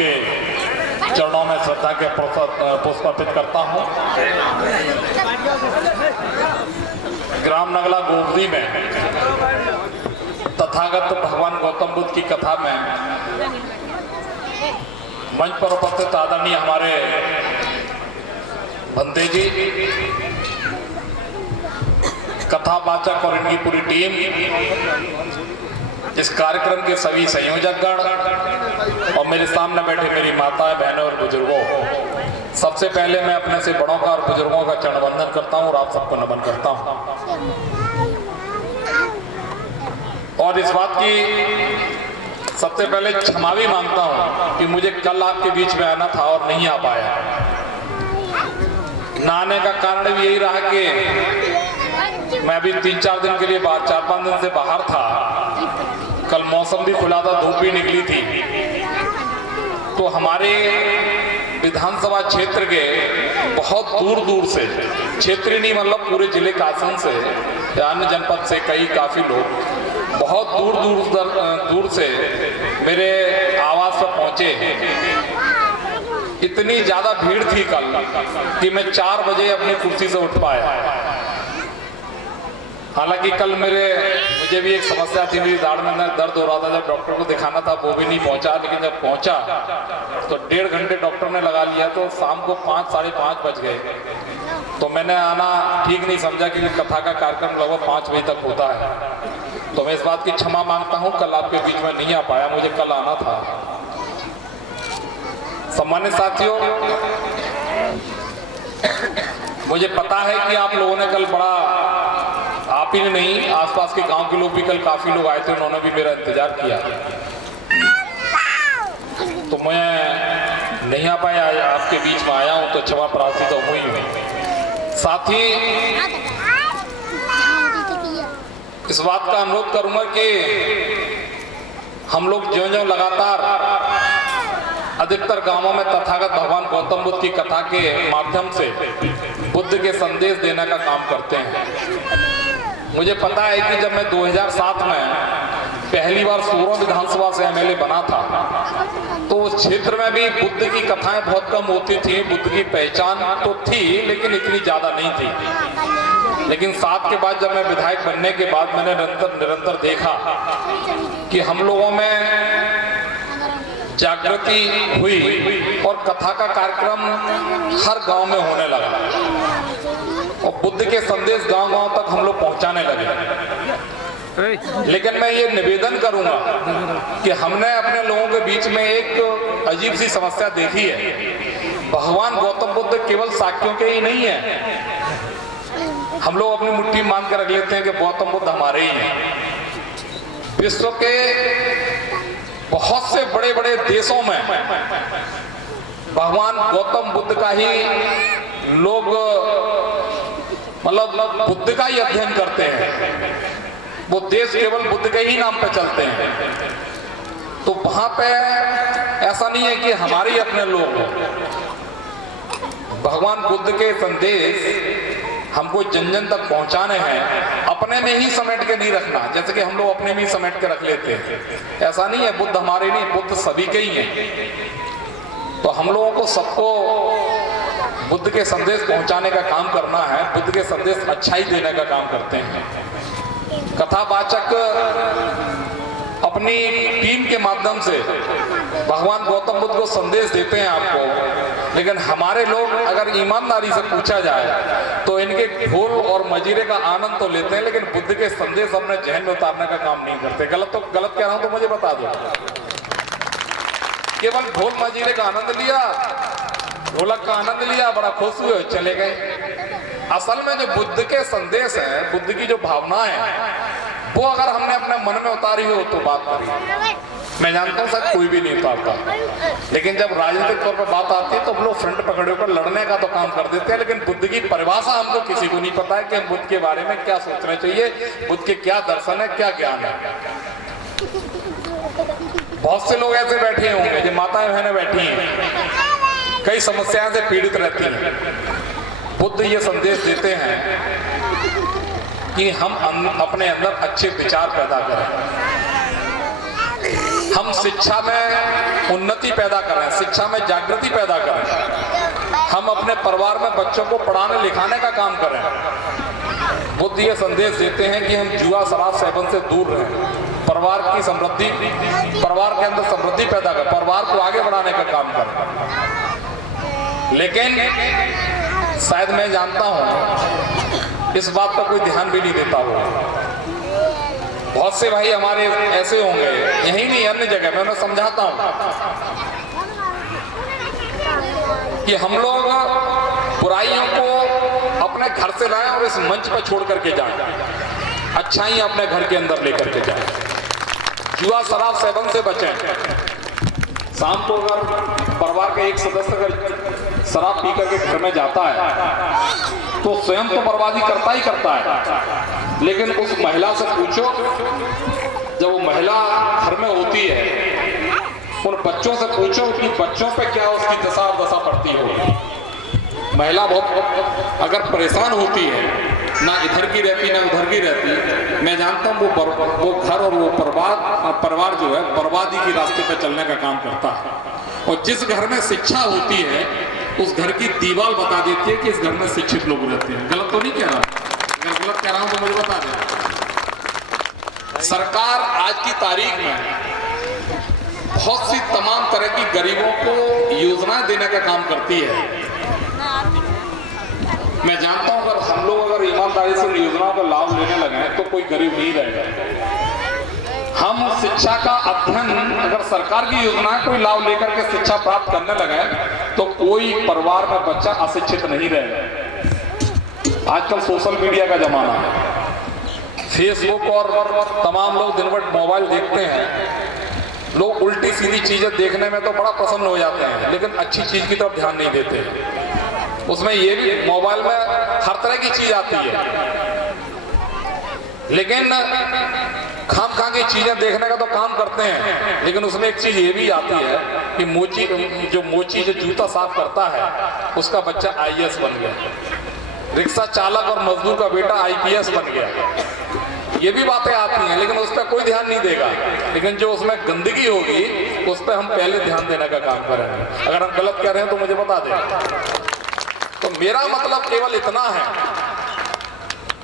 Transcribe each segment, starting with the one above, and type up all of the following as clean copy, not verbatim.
के चरणों में श्रद्धा के पुष्प अर्पित करता हूँ। ग्राम नगला गोगदी में तथागत भगवान गौतम बुद्ध की कथा में मंच पर उपस्थित आदरणीय हमारे भंते जी, कथावाचक और इनकी पूरी टीम, इस कार्यक्रम के सभी संयोजकगण और मेरे सामने बैठे मेरी माताएं, बहनों और बुजुर्गों, सबसे पहले मैं अपने से बड़ों का और बुजुर्गों का चरण वंदन करता हूं और आप सबको नमन करता हूं। और इस बात की सबसे पहले क्षमा भी मांगता हूं कि मुझे कल आपके बीच में आना था और नहीं आ पाया। ना आने का कारण भी यही रहा कि मैं अभी 3-4 दिन के लिए 4-5 दिन से बाहर था। कल मौसम भी खुला था, धूप भी निकली थी, तो हमारे विधानसभा क्षेत्र के बहुत दूर दूर से, क्षेत्र नहीं मतलब पूरे जिले कासन से या अन्य जनपद से काफी लोग बहुत दूर से मेरे आवास पर पहुंचे। इतनी ज्यादा भीड़ थी कल कि मैं 4 बजे अपनी कुर्सी से उठ पाया। हालांकि कल मुझे भी एक समस्या थी, मेरी दाढ़ में दर्द हो रहा था, जब डॉक्टर को दिखाना था वो भी नहीं पहुंचा, लेकिन जब पहुंचा तो 1.5 घंटे डॉक्टर ने लगा लिया, तो शाम को 5-5:30 बज गए। तो मैंने आना ठीक नहीं समझा क्योंकि कथा का कार्यक्रम लगभग 5 बजे तक होता है। तो मैं इस बात की क्षमा मांगता हूं, कल आपके बीच में नहीं आ पाया, मुझे कल आना था। सम्मानित साथियों, मुझे पता है कि आप लोगों ने कल बड़ा, आप ही नहीं, आसपास के गांव के लोग भी कल काफी लोग आए थे, उन्होंने भी मेरा इंतजार किया, तो मैं नहीं आ पाया, आपके बीच में आया हूं तो क्षमा प्रार्थी तो हुई हूं। साथ ही इस बात का अनुरोध करूंगा कि हम लोग ज्यों-ज्यों लगातार अधिकतर गांवों में तथागत भगवान गौतम बुद्ध की कथा के माध्यम से बुद्ध के संदेश देने का काम करते हैं। मुझे पता है कि जब मैं 2007 में पहली बार सूरों विधानसभा से एमएलए बना था, तो उस क्षेत्र में भी बुद्ध की कथाएं बहुत कम होती थी। बुद्ध की पहचान तो थी लेकिन इतनी ज्यादा नहीं थी। लेकिन 7 के बाद जब मैं विधायक बनने के बाद मैंने निरंतर देखा कि हम लोगों में जागृति हुई और कथा का कार्यक्रम हर गांव में होने लगा और बुद्ध के संदेश गांव-गांव तक हम लोग पहुंचाने लगे। लेकिन मैं ये निवेदन करूंगा कि हमने अपने लोगों के बीच में एक अजीब सी समस्या देखी है। भगवान गौतम बुद्ध केवल शाक्यों के ही नहीं है। हम लोग अपनी मुट्ठी मान के रख लेते हैं कि गौतम बुद्ध हमारे ही हैं। विश्व के बहुत से बड़े बड़े देशों में भगवान गौतम बुद्ध का ही लोग मतलब बुद्ध का ही अध्ययन करते हैं। वो देश केवल बुद्ध के ही नाम पे चलते हैं। तो वहां पे ऐसा नहीं है कि हमारे ही अपने लोग हो। भगवान बुद्ध के संदेश हमको जन जन तक पहुंचाने हैं, अपने में ही समेट के नहीं रखना, जैसे कि हम लोग अपने में ही समेट के रख लेते हैं। ऐसा नहीं है, बुद्ध हमारे नहीं, बुद्ध सभी के ही हैं। तो हम लोगों को सबको बुद्ध के संदेश पहुंचाने का काम करना है, बुद्ध के संदेश अच्छाई देने का काम करते हैं। कथावाचक अपनी टीम के माध्यम से भगवान गौतम बुद्ध को संदेश देते हैं आपको, लेकिन हमारे लोग अगर ईमानदारी से पूछा जाए तो इनके ढोल और मजीरे का आनंद तो लेते हैं, लेकिन बुद्ध के संदेश अपने जहन में उतारने का काम नहीं करते। गलत कह रहा हूं तो मुझे बता दो। केवल ढोल मजीरे का आनंद लिया, ढोलक का आनंद लिया, बड़ा खुश हुए, चले गए। असल में जो बुद्ध के संदेश है, बुद्ध की जो भावनाएं हैं, वो अगर हमने अपने मन में उतारी हो तो बात करी। मैं जानता हूँ शायद कोई भी नहीं उतारता, लेकिन जब राजनीतिक तौर पर बात आती है तो हम लोग फ्रंट पकड़े होकर लड़ने का तो काम कर देते हैं। लेकिन बुद्ध की परिभाषा हमको किसी को नहीं पता है कि हम बुद्ध के बारे में क्या सोचना चाहिए, बुद्ध के क्या दर्शन है, क्या ज्ञान है। बहुत से लोग ऐसे बैठे होंगे, जो माताएं बहनें बैठी हैं, कई समस्याओं से पीड़ित रहती हैं। बुद्ध ये संदेश देते हैं कि हम अपने अंदर अच्छे विचार पैदा करें, हम शिक्षा में उन्नति पैदा करें, शिक्षा में जागृति पैदा करें, हम अपने परिवार में बच्चों को पढ़ाने लिखाने का काम करें। बुद्ध ये संदेश देते हैं कि हम जुआ शराब सेवन से दूर रहें, परिवार की समृद्धि, परिवार के अंदर समृद्धि पैदा करें, परिवार को आगे बढ़ाने का काम करें। लेकिन शायद मैं जानता हूं इस बात पर कोई ध्यान भी नहीं देता होगा। बहुत से भाई हमारे ऐसे होंगे, यही नहीं अन्य जगह मैं उन्हें समझाता हूं कि हम लोग बुराइयों को अपने घर से लाएं और इस मंच पर छोड़ करके जाएं, अच्छाई अपने घर के अंदर लेकर के जाएं, जुआ शराब सेवन से बचें। शाम को अगर परिवार का एक सदस्य अगर शराब पी करके घर में जाता है तो स्वयं तो बर्बादी करता ही करता है, लेकिन उस महिला से पूछो, जब वो महिला घर में होती है, उन बच्चों से पूछो कि बच्चों पे क्या उसकी दशा और दशा पड़ती होगी। महिला बहुत अगर परेशान होती है, ना इधर की रहती ना उधर की रहती, मैं जानता हूँ वो घर और वो परिवार जो है बर्बादी के रास्ते पर चलने का काम करता है। और जिस घर में शिक्षा होती है उस घर की दीवार बता देती है कि इस घर में शिक्षित लोग रहते हैं। गलत तो नहीं कह रहा? अगर गलत कह रहा हूं तो मुझे बता दें। सरकार आज की तारीख में बहुत सी तमाम तरह की गरीबों को योजनाएं देने का काम करती है। मैं जानता हूं अगर हम लोग अगर ईमानदारी से योजनाओं का लाभ लेने लगे तो कोई गरीब नहीं रहेगा। हम शिक्षा का अध्ययन अगर सरकार की योजना कोई लाभ लेकर के शिक्षा प्राप्त करने लगे तो कोई परिवार में बच्चा अशिक्षित नहीं रहेगा। आजकल सोशल मीडिया का जमाना है, फेसबुक और तमाम लोग दिन भर मोबाइल देखते हैं। लोग उल्टी सीधी चीजें देखने में तो बड़ा प्रसन्न हो जाते हैं, लेकिन अच्छी चीज की तरफ ध्यान नहीं देते। उसमें ये भी मोबाइल में हर तरह की चीज आती है, लेकिन खाम खा की चीजें देखने का तो काम करते हैं, लेकिन उसमें एक चीज ये भी आती है कि मोची जो जूता साफ करता है उसका बच्चा आईएएस बन गया, रिक्शा चालक और मजदूर का बेटा आईपीएस बन गया। ये भी बातें आती हैं, लेकिन उस पर कोई ध्यान नहीं देगा। लेकिन जो उसमें गंदगी होगी उस पर हम पहले ध्यान देने का काम करेंगे। अगर हम गलत कर रहे हैं तो मुझे बता दें। तो मेरा मतलब केवल इतना है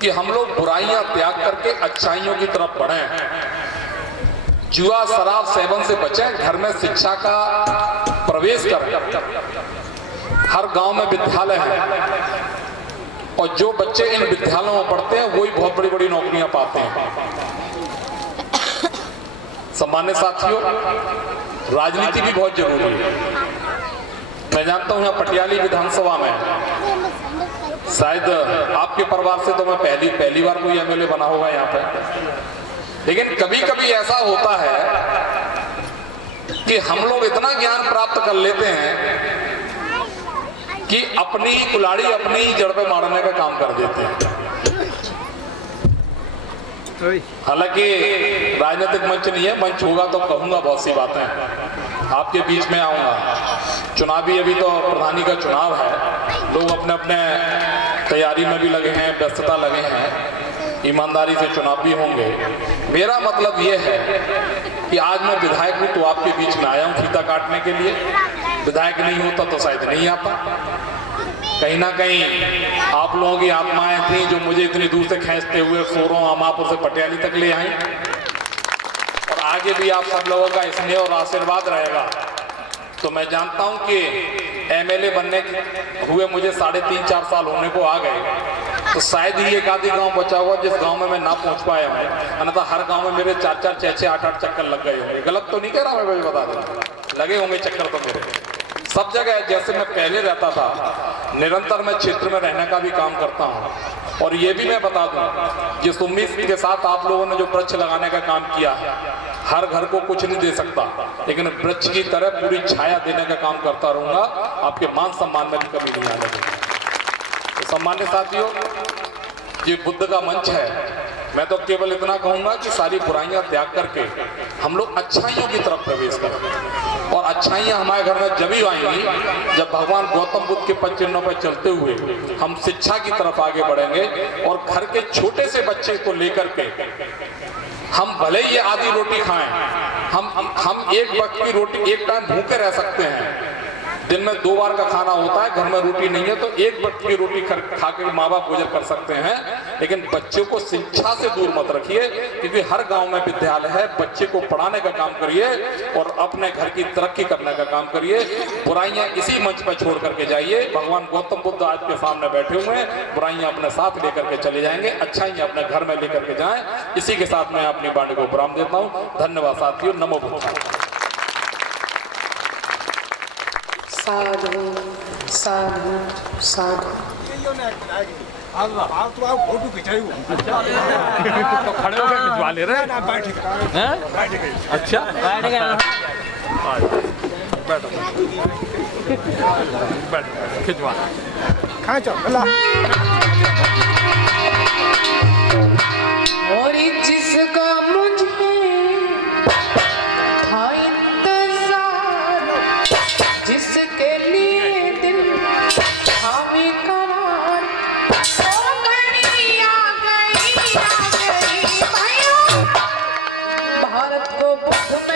कि हम लोग बुराइयां त्याग करके अच्छाइयों की तरफ बढ़ें, जुआ शराब सेवन से बचें, घर में शिक्षा का प्रवेश करें। हर गांव में विद्यालय है और जो बच्चे इन विद्यालयों में पढ़ते हैं वही बहुत बड़ी बड़ी नौकरियां पाते हैं। सम्मानित साथियों, राजनीति भी बहुत जरूरी है। मैं जानता हूं यहाँ पटियाली विधानसभा में शायद आपके परिवार से तो मैं पहली बार कोई एमएलए बना होगा यहाँ पे, लेकिन कभी कभी ऐसा होता है कि हम लोग इतना ज्ञान प्राप्त कर लेते हैं कि अपनी कुल्हाड़ी अपनी ही जड़ पे मारने का काम कर देते हैं। हालांकि राजनीतिक मंच नहीं है, मंच होगा तो कहूंगा बहुत सी बातें, आपके बीच में आऊंगा। चुनावी अभी तो प्रधानी का चुनाव है, लोग अपने अपने तैयारी में भी लगे हैं, व्यस्तता लगे हैं, ईमानदारी से चुनाव भी होंगे। मेरा मतलब ये है कि आज मैं विधायक हूं तो आपके बीच में आया हूं फीता काटने के लिए। विधायक नहीं होता तो शायद नहीं आता। कहीं ना कहीं आप लोगों की आत्माएं थी जो मुझे इतनी दूर से खींचते हुए सोरों अमापुर से पटियाली तक ले आई, और आगे भी आप सब लोगों का स्नेह और आशीर्वाद रहेगा। तो मैं जानता हूं कि एमएलए बनने हुए मुझे 3.5-4 साल होने को आ गए, तो शायद ही एक आधी गांव बचा हुआ जिस गांव में मैं ना पहुंच पाया हूं, अन्यथा हर गांव में मेरे 4-4, 6-6, 8-8 चक्कर लग गए होंगे। गलत तो नहीं कह रहा मैं बता दूं, लगे होंगे चक्कर तो मेरे सब जगह। जैसे मैं पहले रहता था, निरंतर मैं क्षेत्र में रहने का भी काम करता हूं। और ये भी मैं बता दूं, जिस उम्मीद के साथ आप लोगों ने जो वृक्ष लगाने का काम किया है, हर घर को कुछ नहीं दे सकता, लेकिन वृक्ष की तरह पूरी छाया देने का काम करता रहूंगा। आपके मान सम्मान में भी कमी नहीं आने देगा। तो सम्मानित साथियों, ये बुद्ध का मंच है। मैं तो केवल इतना कहूंगा कि सारी बुराइयां त्याग करके हम लोग अच्छाइयों की तरफ प्रवेश करें। और अच्छाइयां हमारे घर में जब ही आएंगी जब भगवान गौतम बुद्ध के पद चिन्हों पर चलते हुए हम शिक्षा की तरफ आगे बढ़ेंगे। और घर के छोटे से बच्चे को लेकर के हम भले ही आधी रोटी खाएं, हम एक वक्त की रोटी, एक टाइम भूखे रह सकते हैं, दिन में 2 बार का खाना होता है, घर में रोटी नहीं है तो एक वक्त की रोटी खा के माँ बाप गुजर कर सकते हैं। लेकिन बच्चों को शिक्षा से दूर मत रखिए, क्योंकि हर गांव में विद्यालय है, बच्चे को पढ़ाने का काम करिए और अपने घर की तरक्की करने का काम करिए। बुराइयां इसी मंच पर छोड़ करके जाइए। भगवान गौतम बुद्ध आज के सामने बैठे हुए हैं, बुराइयां अपने साथ लेकर के चले जाएंगे, अच्छाइयां अपने घर में लेकर के जाएं। इसी के साथ मैं अपनी वाणी को विराम देता हूँ। धन्यवाद साथियों। नमो बुद्धाय। साधु साधु साधु। आप तो आप फोटो खिंचाई हो। तो खड़े होकर खिंचवा ले रहे हैं। बैठ गए। अच्छा बैठ गए, बैठो बैठो खिंचवा कहाँ चल अल्लाह। और जिसका मुझे था इंतजार, जिसके लिए दिल था बेकरार, ओ घड़ी आ गई भाइयों, भारत को बुद्ध में